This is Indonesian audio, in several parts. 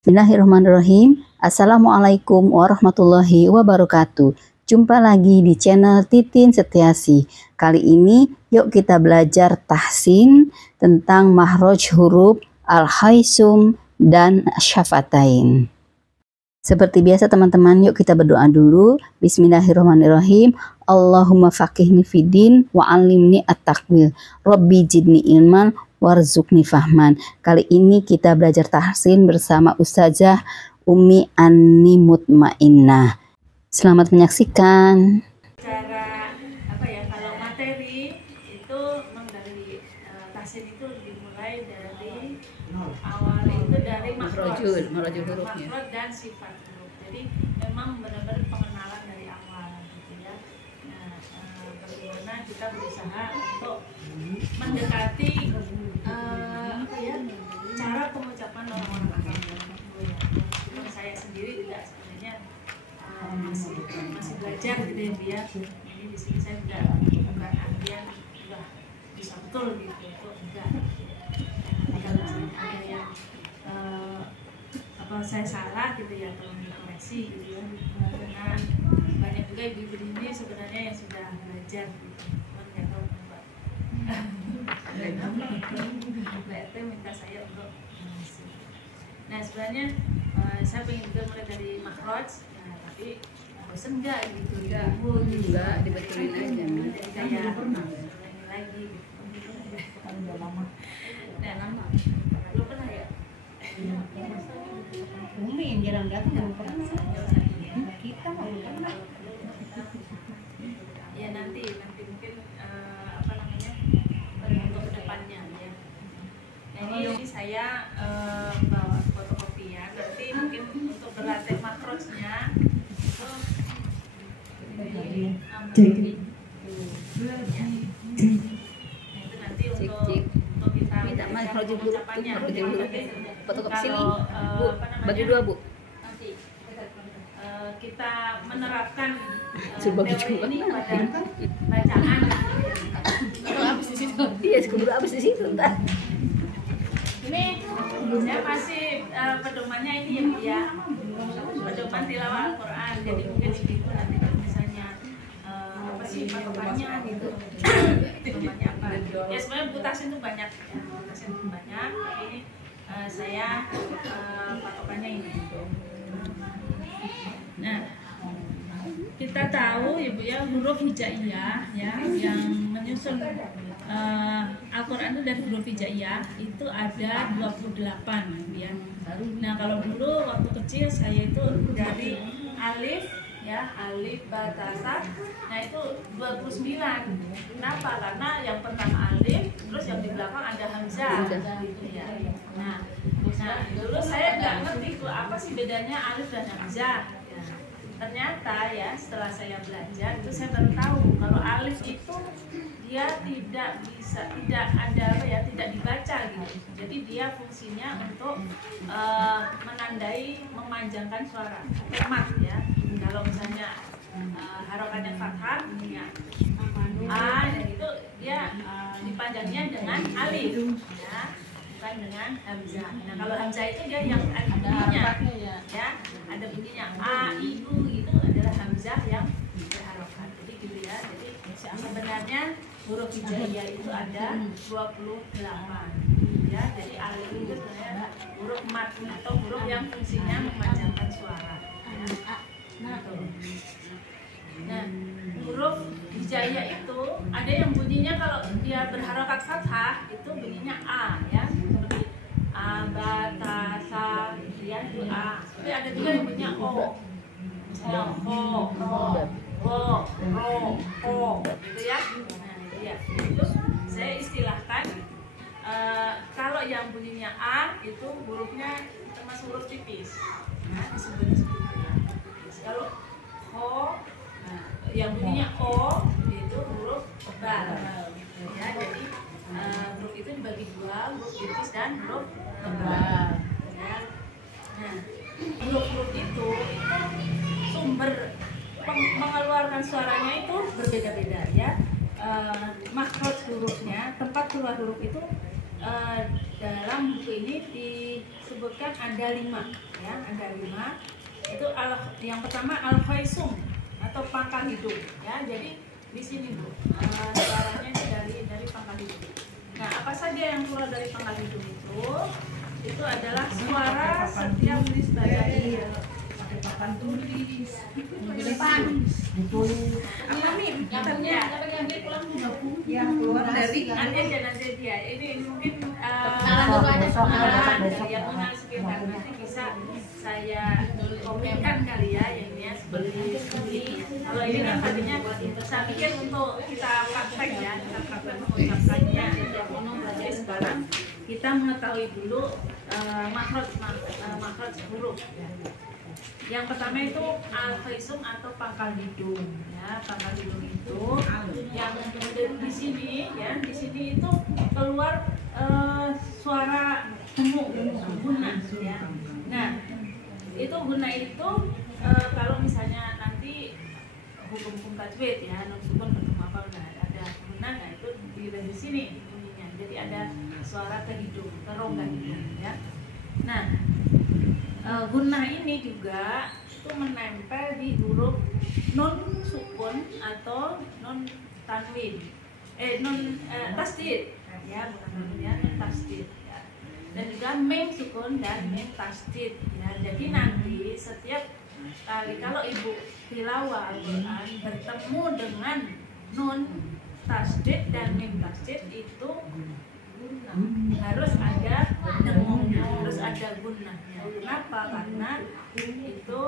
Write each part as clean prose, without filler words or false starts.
Bismillahirrahmanirrahim. Assalamualaikum warahmatullahi wabarakatuh. Jumpa lagi di channel Titin Setiasi. Kali ini yuk kita belajar tahsin tentang makhraj huruf al-haisum dan syafatain. Seperti biasa teman-teman, yuk kita berdoa dulu. Bismillahirrahmanirrahim. Allahumma faqihni fiddin wa 'allimni at-takwil. Rabbi jidni ilman warzuqni fahman. Kali ini kita belajar tahsin bersama Ustazah Umi Ani Mutmainnah. Selamat menyaksikan. Cara kalau materi itu memang dari tahsin itu dimulai dari awal itu dari makhraj hurufnya dan sifat huruf. Jadi memang benar-benar pengenalan dari awal gitu ya. Nah, bagaimana kita berusaha untuk mendekati cara pengucapan orang-orang Arab. Saya sendiri juga sebenarnya masih belajar gitu ya dia. Jadi di sini saya juga bukan ahlian sudah bisa betul gitu itu enggak. Kalau ada yang saya salah gitu ya tolong dikoreksi gitu ya. Karena banyak juga ibu-ibu ini sebenarnya yang sudah belajar gitu. Cuman nggak tahu Mbak. Mbak minta saya untuk mengisi. Nah sebenarnya saya pengen juga mulai dari makhraj, tapi bosen nggak gitu ya? Enggak, dibetulin aja. Jadi kayak ulangi lagi gitu. Udah lama. Nah lama. Belum pernah ya? Umi yang jarang datang belum pernah. Kita mau pernah. Ya nanti mungkin untuk kedepannya ya. Nah ini saya bawa fotokopian. Nanti mungkin untuk berlatih makrosnya itu nanti untuk kita Minta makhraj huruf pengucapannya. fotokopi sini. Bu, bagi dua, Bu. Nanti kita menerapkan Bagi teori dua. ini pada bacaan. Iya, sekubur habis di situ entar. Ini saya masih pedomannya ini ya Bu ya, pedoman tilawah Al-Quran. Jadi mungkin ibu nanti kalau misalnya apa sih patokannya gitu, pedomannya apa? Ya sebenarnya buku tahsin itu banyak ya, buku tahsin itu banyak. Tapi ini saya patokannya ini. Nah, kita tahu ya Bu ya, huruf hijaiyah ya yang menyusun Al-Quran itu dari huruf hijaiyah itu ada 28 ya. Nah kalau dulu waktu kecil saya itu dari alif ya, alif ba ta sa, nah itu 29. Kenapa? Karena yang pertama alif, terus yang di belakang ada hamzah gitu ya. Nah dulu saya nggak ngerti itu apa sih bedanya alif dan hamzah. Ternyata ya setelah saya belajar itu saya baru tahu kalau alif itu dia tidak ada tidak dibaca gitu. Jadi dia fungsinya untuk menandai memanjangkan suara mat ya. Kalau misalnya harokatnya fathah ya a dan itu dia dipanjangnya dengan alif ya, bukan dengan hamzah. Nah kalau hamzah itu dia yang ada bunyinya ya, ada bunyinya a i u itu adalah hamzah yang berharokat. Jadi gitu ya. Jadi sebenarnya huruf hijaiyah itu ada 28 ya. Jadi alif itu sebenarnya huruf mat atau huruf yang fungsinya memanjangkan suara ya. Nah huruf hijaiyah itu ada yang bunyinya kalau dia berharokat fathah itu bunyinya a ya, seperti a ba ta sa gitu ya, itu a. Tapi ada juga yang bunyinya o, misalnya ro gitu ya. Nah ya itu saya istilahkan kalau yang bunyinya a itu hurufnya termasuk huruf tipis, nah disebutnya seperti tipis. Kalau yang bunyinya o itu huruf tebal ya. Jadi huruf itu dibagi dua, huruf tipis dan huruf tebal ya. Nah huruf-huruf itu sumber mengeluarkan suaranya itu berbeda-beda ya. Makhraj hurufnya, tempat keluar huruf itu dalam buku ini disebutkan ada 5 ya, ada 5. Itu yang pertama al-khaisum atau pangkal hidung ya. Jadi di sini Bu, suaranya ini dari pangkal hidung. Nah, apa saja yang keluar dari pangkal hidung itu adalah suara setiap dari papan tulis di depan apa nih yang keluar dari nanti dia ini mungkin yang mengenal sekitar nanti bisa saya kopikan kali ya yang ini seperti ini. Kalau ini kan tadinya saya pikir untuk kita praktek ya, kita praktek mengucapkannya. Jadi sekarang kita mengetahui dulu makhraj huruf. Yang pertama itu al-khaisum atau pangkal hidung ya. Pangkal hidung itu yang di sini ya, di sini itu keluar suara gemuk, guna ya. Nah, itu guna itu kalau misalnya nanti hukum tajwid ya, nun sukun ketemu apa ada guna, nah itu di sini bunyinya. Jadi ada suara ke hidung, ke rongga hidung ya. Nah, gunnah ini juga itu menempel di huruf nun sukun atau nun tanwin, nun tasdid ya, bukan nun ya, nun tasdid ya. Dan juga mim sukun dan mim tasdid ya. Jadi nanti setiap kali kalau ibu tilawah Al-Quran bertemu dengan nun tasdid dan mim tasdid itu harus ada dengunnya, harus ada gunnahnya. Kenapa? Karena itu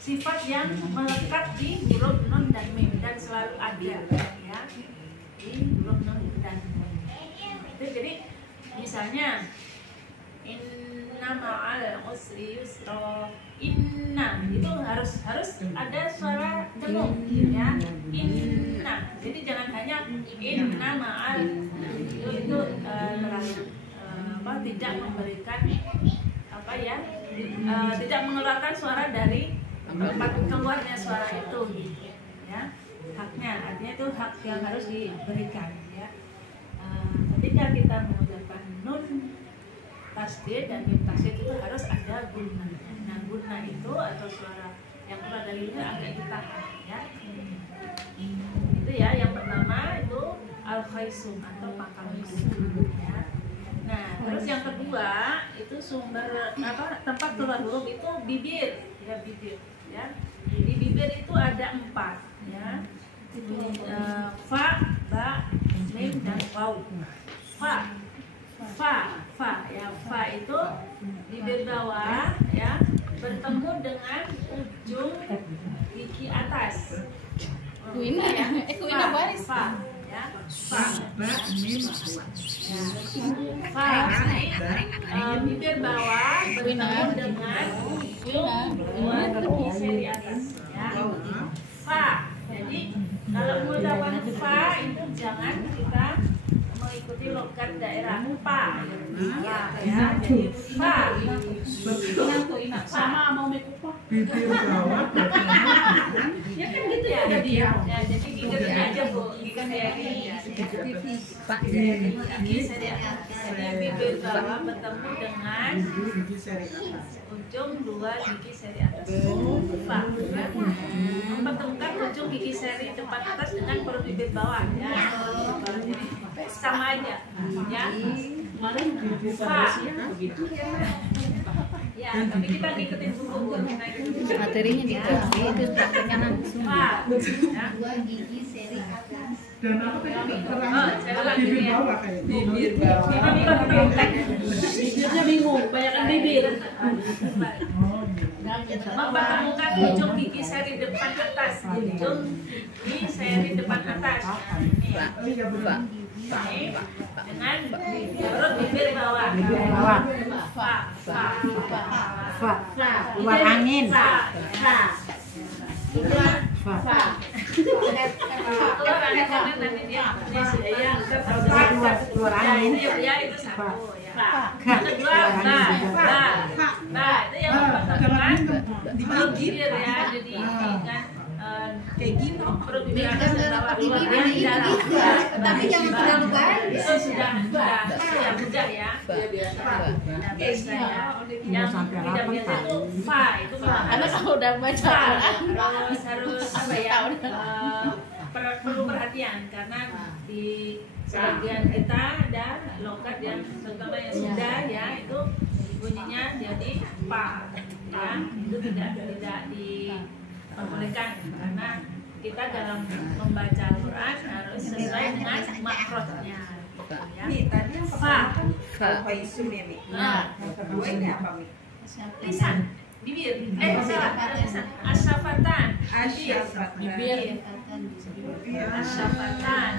sifat yang melekat di huruf nun dan mim dan selalu ada ya di huruf nun dan mim. Itu jadi misalnya inna ma'al usri yusra, inna itu harus ada suara dengung ya, inna. Jadi jangan hanya inna ma'al itu terlalu tidak memberikan apa ya, tidak mengeluarkan suara dari tempat keluarnya suara itu gitu ya. Haknya artinya itu hak yang harus diberikan ya. Ketika kita mengucapkan nun tasdid dan mim tasdid itu harus ada gunnah. Nah, gunnah itu atau suara yang keluar dari itu agak ditahan ya. Itu ya, yang pertama itu al-khaisum atau pangkal hidung ya. Nah, terus yang kedua itu sumber tempat keluar huruf itu bibir ya, bibir ya. Di bibir itu ada 4 ya. Itu fa, ba, mim dan waw. Fa ya, fa itu bibir bawah ya bertemu dengan ujung gigi atas. Kuina ya, kuina baris. Fa ya, fa, ba, mim, ya. Fa bibir bawah bertemu dengan ujung dua gigi seri atas ya. Fa. Jadi kalau mengucapkan fa itu jangan kita mengikuti logat daerah pa ya, jadi fa sama mau mekupa bibir bawah ya kan gitu ya. Jadi gigi aja Bu, gigi seri ya, pak gigi seri atas. Jadi bibir bawah bertemu dengan gigi seri atas, ujung 2 gigi seri atas. Fa ya, mempertemukan ujung gigi seri depan atas dengan perut bibir bawah ya. Jadi sama aja ya. Kemarin begitu ya, tapi kita ngikutin buku Materinya di itu prakteknya langsung. ya. 2 gigi seri atas. dan apa tadi Saya ulang bibir ya. bawah kayak Bibir bawah. Bibirnya bingung, banyakan bibir. Mempertemukan ujung gigi seri depan atas, ujung gigi seri depan atas. Ini dengan perut bibir bawah. Fa. Keluar angin. Keluar angin karena nanti dia Keluar angin. Ya itu satu ya. Yang kedua ba itu yang mempertemukan di bibir ya, jadi dengan Kayak gini. perut bibir atas dan bawah luar ya di dalam. Tapi jangan terlalu banyak. Itu sudah mudah ya. Biasa ya. Yang tidak biasa itu fa itu memang harus udah baca harus apa ya? Perlu perhatian karena di sebagian kita ada logat yang terutama yang sudah ya itu bunyinya jadi pa ya itu tidak diperbolehkan karena kita dalam membaca Al-Quran harus sesuai dengan makrotnya ya. Nih, tadi yang Fa. Fa isu ya, Mi. Nah. Yang kedua ini apa, Mi? Lisan bibir salah lisan asyafatan Bibir. asyafatan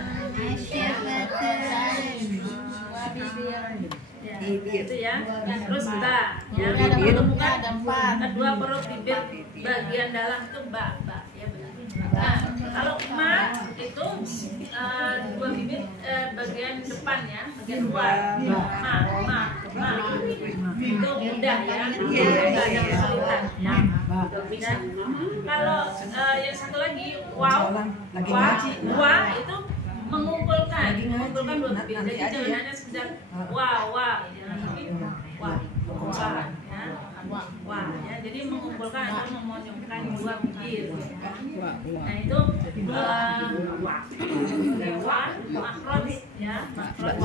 ya, itu ya. Terus ba ya menemukan kedua perut bibir bagian dalam itu ba ya benar. Nah, kalau ma itu dua bibir bagian depan ya, bagian luar. Ma itu mudah ya, nggak ada kesulitan ya. Dan kalau yang satu lagi wow, wa itu mengumpulkan dua bibir. Jadi jangan hanya sekedar wah, jangan tapi wah ya. Wah ya, jadi mengumpulkan atau memonyongkan dua bibir. Nah itu makrot ya, makrot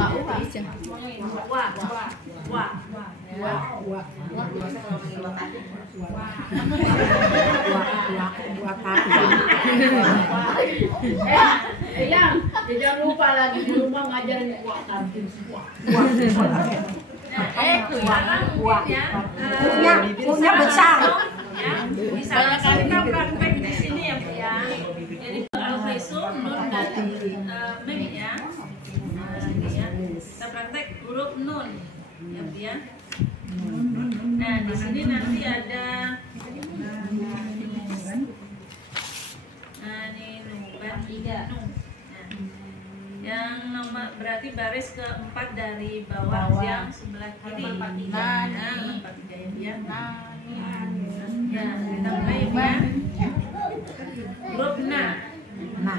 jangan lupa lagi di rumah ngajarin kuah kantin semua. Punya besar. Ya, misalnya kita praktek di sini ya Bu ya. Jadi al-khaisum nun dan mim ya. Kita praktek huruf nun ya Bu ya. Nah di sini nanti ada yang nomor berarti baris keempat dari bawah yang sebelah kiri. Nah, empat tiga ya. Ya, kita mulai ya. Huruf na.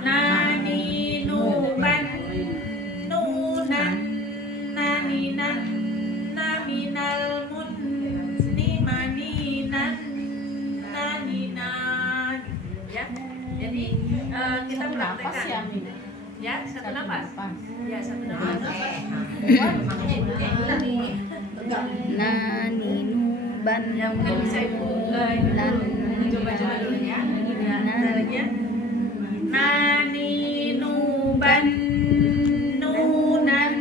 Nani nuban nunan naninan naminal munni maninan naninan. Ya. Jadi kita praktekkan. Ya, satu nafas. Ya, satu nafas. Naninuban Yang mungkin bisa Ibu coba-coba dulu ya. Ada lagi ya. Naninuban nunan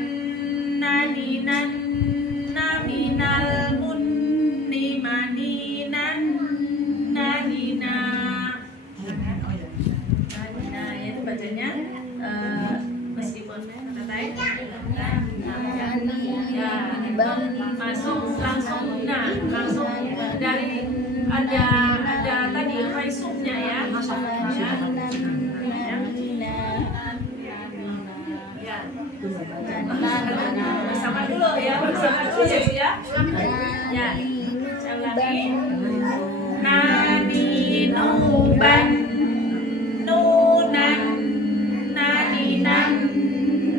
naninan naminal munni maninan nanina. Nah, itu bacanya meskipun kata lain ya masuk langsung langsung dari ada tadi faisumnya ya bersama dulu ya ya saya ulangi nani nuban nunan naninan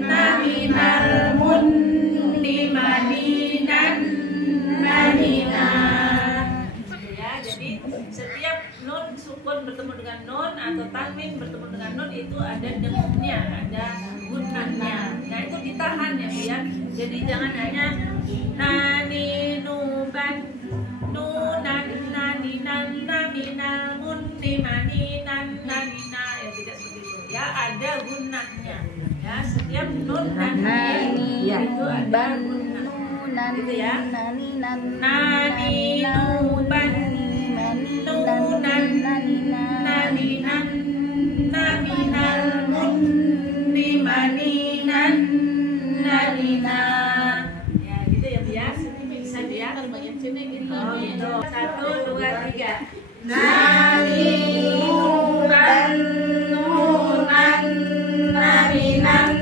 naminal munni maninan nanina ya. Jadi setiap nun sukun bertemu dengan nun atau tanwin bertemu dengan nun itu ada dengunnya, ada gunanya. Nah itu ditahan ya Bu ya. Jadi jangan hanya nani nuban nunan naninan naminal munni maninan nanina ya, tidak seperti itu ya, ada gunanya ya. Setiap nun dan nani itu ada gunanya gitu ya. Nani nuban nunan naninan naminal munni maninan nanina ya, gitu ya Bu ya. Bisa Bu ya. Oh gitu. 1, 2, 3. Nani nuban nunan naminan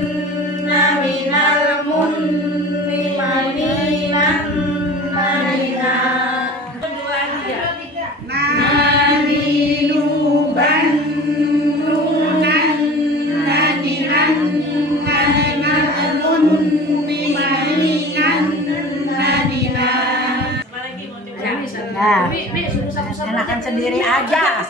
naminal munni maninan nanina. 2, 3. Nani nuban Enakan sendiri aja.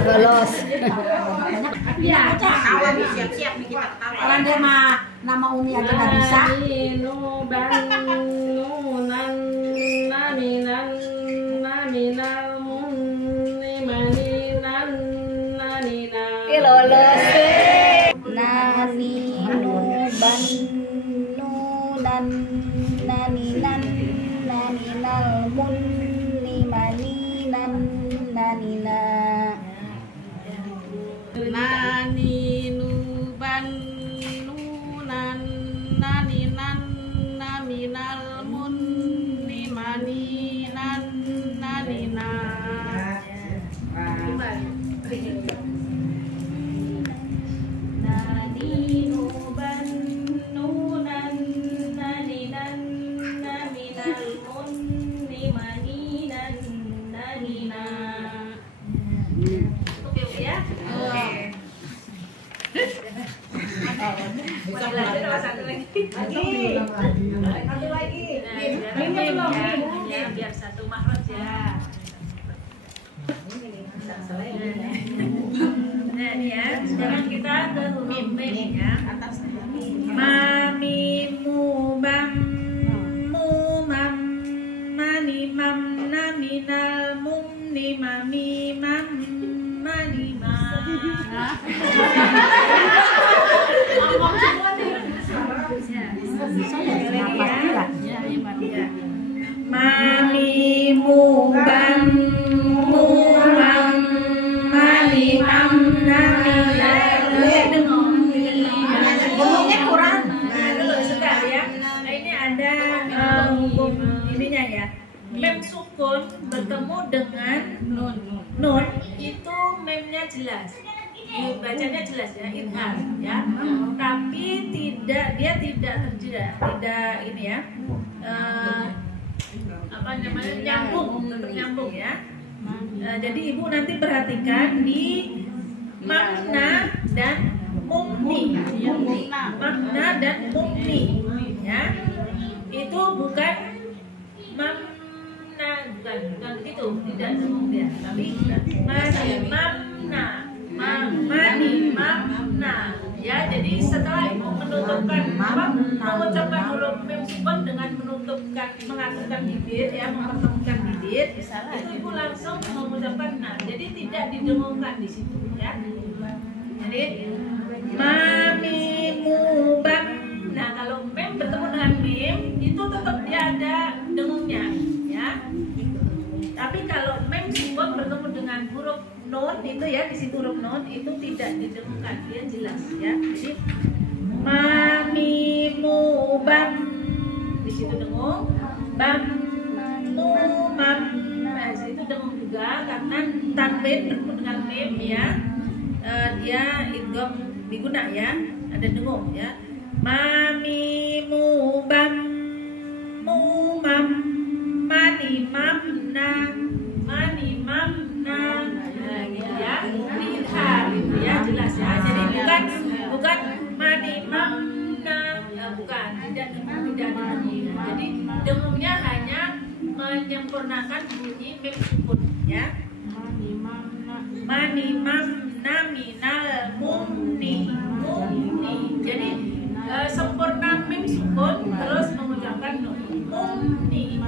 Bolos. Ya, Kawan siap-siap nih kita tahu. orang dia mah nama Umi aja nggak bisa. Lolos. Nani nu ban nu nan nani nan nani nal mun ni mani nan nani na. Nani nuban nunan nani nan nami nal mun ni mani nan nani na. Nani nuban nunan nani nan nami nal mun ni mani nan nani na. Oke Bu ya. Biar satu makhraj ya. Nah ini ya, sekarang kita ke huruf mim ya. Ma mim mu bam mu mam mani mam na minal mum ni mami mam mani ma. Mami mu bam mu mam mani mam nami Ngomongnya kurang. Nah dulu sebentar ya. Nah ini ada hukum ininya ya. Mem sukun bertemu dengan nun itu memnya jelas. Bacanya jelas ya, idhar ya. Tapi dia tidak terjeda, tidak ini ya. Apa namanya? Nyambung, tetap nyambung ya. Jadi ibu nanti perhatikan di makna dan mumni. Makna dan mumni ya. Itu bukan mamna, bukan begitu, tidak nyambung dia. Tapi masih mamna. Mani mamna ya, jadi setelah ibu mengucapkan huruf mim sukun dengan mengaturkan bibir ya, mempertemukan bibir, itu ibu langsung mengucapkan nah, jadi tidak didengungkan di situ ya. Jadi mami mubam, nah kalau mim bertemu dengan mim itu tetap dia ada dengungnya ya. Tapi kalau mim sukun bertemu dengan huruf nun itu ya, di situ huruf nun itu tidak didengungkan, dia jelas ya. Jadi mami mu bam, di situ dengung, bam mu mam, nah di situ dengung juga karena tanwin bertemu dengan mim ya. Dia idgham diguna ya, ada dengung ya. Mami mu bam mu mam mani mamna mani mamna, nah gitu ya, diidhar gitu ya, jelas ya. Jadi bukan mani mamna, bukan, tidak ada. Jadi dengungnya hanya menyempurnakan bunyi mim sukun ya. Mani mamna minal mumni. Jadi sempurna mim sukun terus mengucapkan nun. Mumni.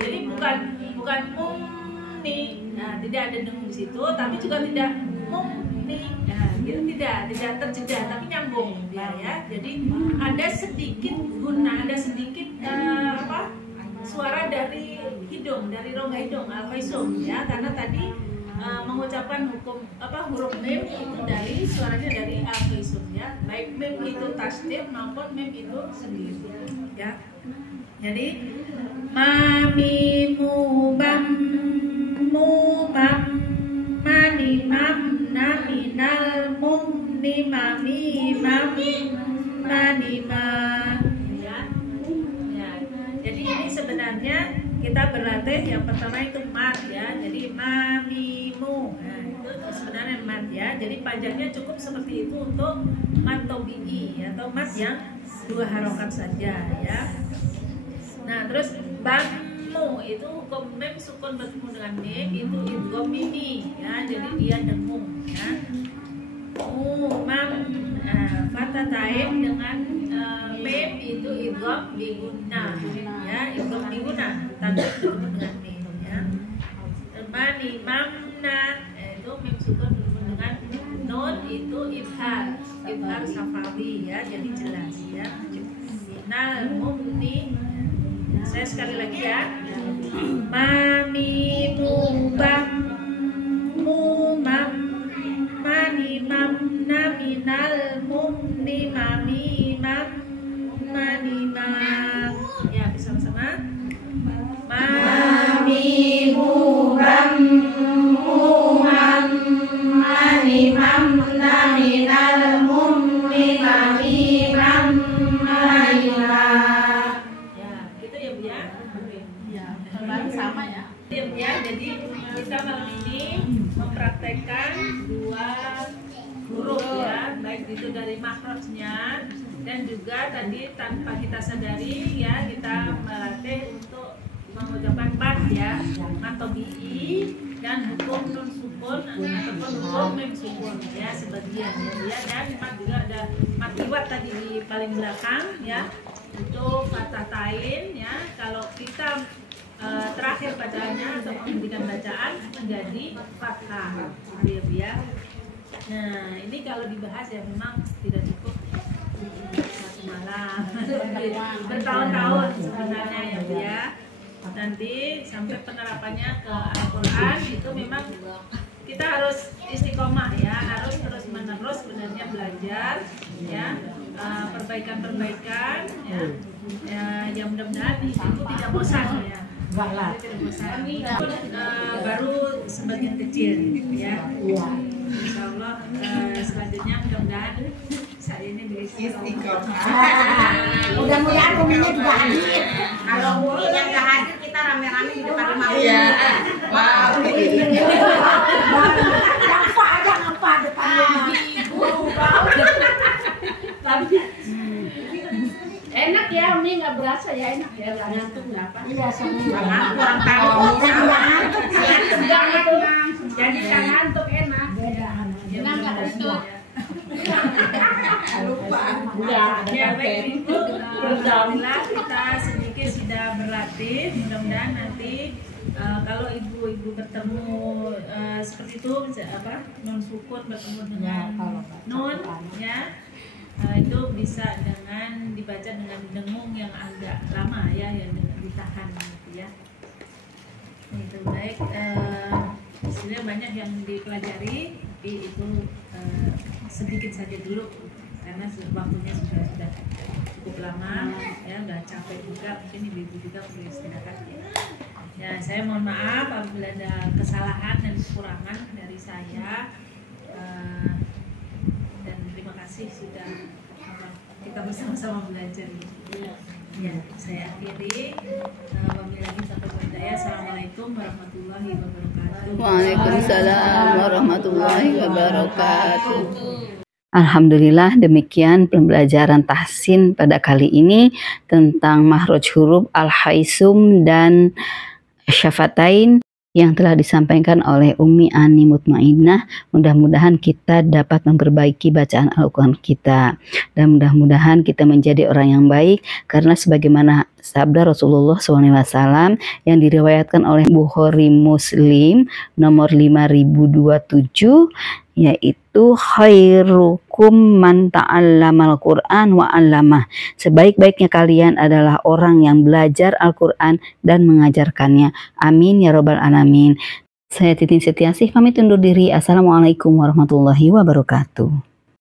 Jadi bukan mumni. Nah, tidak ada dengung di situ, tapi juga tidak mumni. Nah, gitu tidak terjeda, tapi nyambung dia ya. Jadi ada sedikit guna, ada sedikit suara dari hidung, dari rongga hidung al-faisum ya, karena tadi mengucapkan huruf mim itu dari suaranya dari al-faisum ya, baik mim itu tasdid maupun mim itu sendiri ya. Jadi mami mu bam mu mam mani mam nami nal mum ni mami mam mani ma ya. Jadi ini sebenarnya kita berlatih yang pertama itu mat ya. Jadi mamimu. Nah, itu sebenarnya mat ya. Jadi panjangnya cukup seperti itu untuk mat tobi'i atau mat yang 2 harokat saja ya. Nah, terus bangmu itu hukum mem sukun bertemu dengan mim itu idgham mimi ya. Jadi dia dengung ya. Mam fatatain dengan mem itu idgham biguna ya, idgham biguna tanda bertemu dengan mem ya. Mani mamna itu mem sukun bertemu dengan nun itu ibhar safawi ya, jadi jelas ya. Minal mumni, saya sekali lagi ya. Mami mubah mumam mani mamna minal mumni mami mam mani mam ya, bersama-sama. Mami mubam mumam mani mamna minal mumni mami mam mani mam ya, gitu ya Bu ya. Ya, kembali sama ya. Ya, jadi kita malam ini mempraktekkan 2 huruf ya, baik itu dari makhrajnya dan juga tadi tanpa kita sadari ya, kita melatih untuk mengucapkan mat ya, mat tobi'i dan hukum nun sukun ataupun hukum mim sukun ya, sebagian ya, dan mat juga ada mat liwat tadi di paling belakang ya, itu fathah tain ya. Kalau kita terakhir bacaannya atau menghentikan bacaan menjadi fathah ya. Nah, ini kalau dibahas ya memang tidak cukup satu malam, bertahun-tahun sebenarnya ya Bu ya. Nanti sampai penerapannya ke Al-Quran itu memang kita harus istiqomah ya, harus terus menerus sebenarnya belajar ya, perbaikan-perbaikan ya, yang mudah-mudahan itu tidak bosan ya. Baru sebagian kecil ya. Insya Allah selanjutnya mudah-mudahan saya ini bisa Mudah-mudahan uminya juga hadir. Kalau Umi yang nggak hadir, kita rame-rame di depan rumah Umi. Iya. Wow. Apa aja apa depan enak ya, Umi nggak berasa ya, enak ya, nggak ngantuk nggak apa. Iya, semua Kurang tahu. ngantuk, jadi kan ngantuk enak. Enak nggak ngantuk. Ya baik itu, alhamdulillah kita sedikit sudah berlatih. Mudah-mudahan nanti kalau ibu-ibu bertemu seperti itu apa, nun sukun bertemu dengan nun ya, itu bisa dengan dibaca dengan dengung yang agak lama ya, yang ditahan gitu ya. Itu baik, sebenarnya banyak yang dipelajari, tapi itu sedikit saja dulu karena waktunya sudah cukup lama ya, udah capek juga, mungkin ibu-ibu juga perlu istirahat ya. Saya mohon maaf apabila ada kesalahan dan kekurangan dari saya, dan terima kasih sudah kita bersama-sama belajar ya. Saya akhiri, wabillahi taufiq wal hidayah. Assalamualaikum warahmatullahi wabarakatuh. Waalaikumsalam warahmatullahi wabarakatuh. Alhamdulillah, demikian pembelajaran tahsin pada kali ini tentang makhraj huruf al-haisum dan syafatain yang telah disampaikan oleh Umi Ani Mutmainnah. Mudah-mudahan kita dapat memperbaiki bacaan Al-Quran kita, dan mudah-mudahan kita menjadi orang yang baik, karena sebagaimana sabda Rasulullah SAW yang diriwayatkan oleh Bukhari Muslim nomor 5027, yaitu khairukum man ta'allamal Qur'an wa 'allamah. Sebaik-baiknya kalian adalah orang yang belajar Al-Qur'an dan mengajarkannya. Amin ya robbal alamin. Saya Titin Setiasih pamit undur diri. Assalamualaikum warahmatullahi wabarakatuh.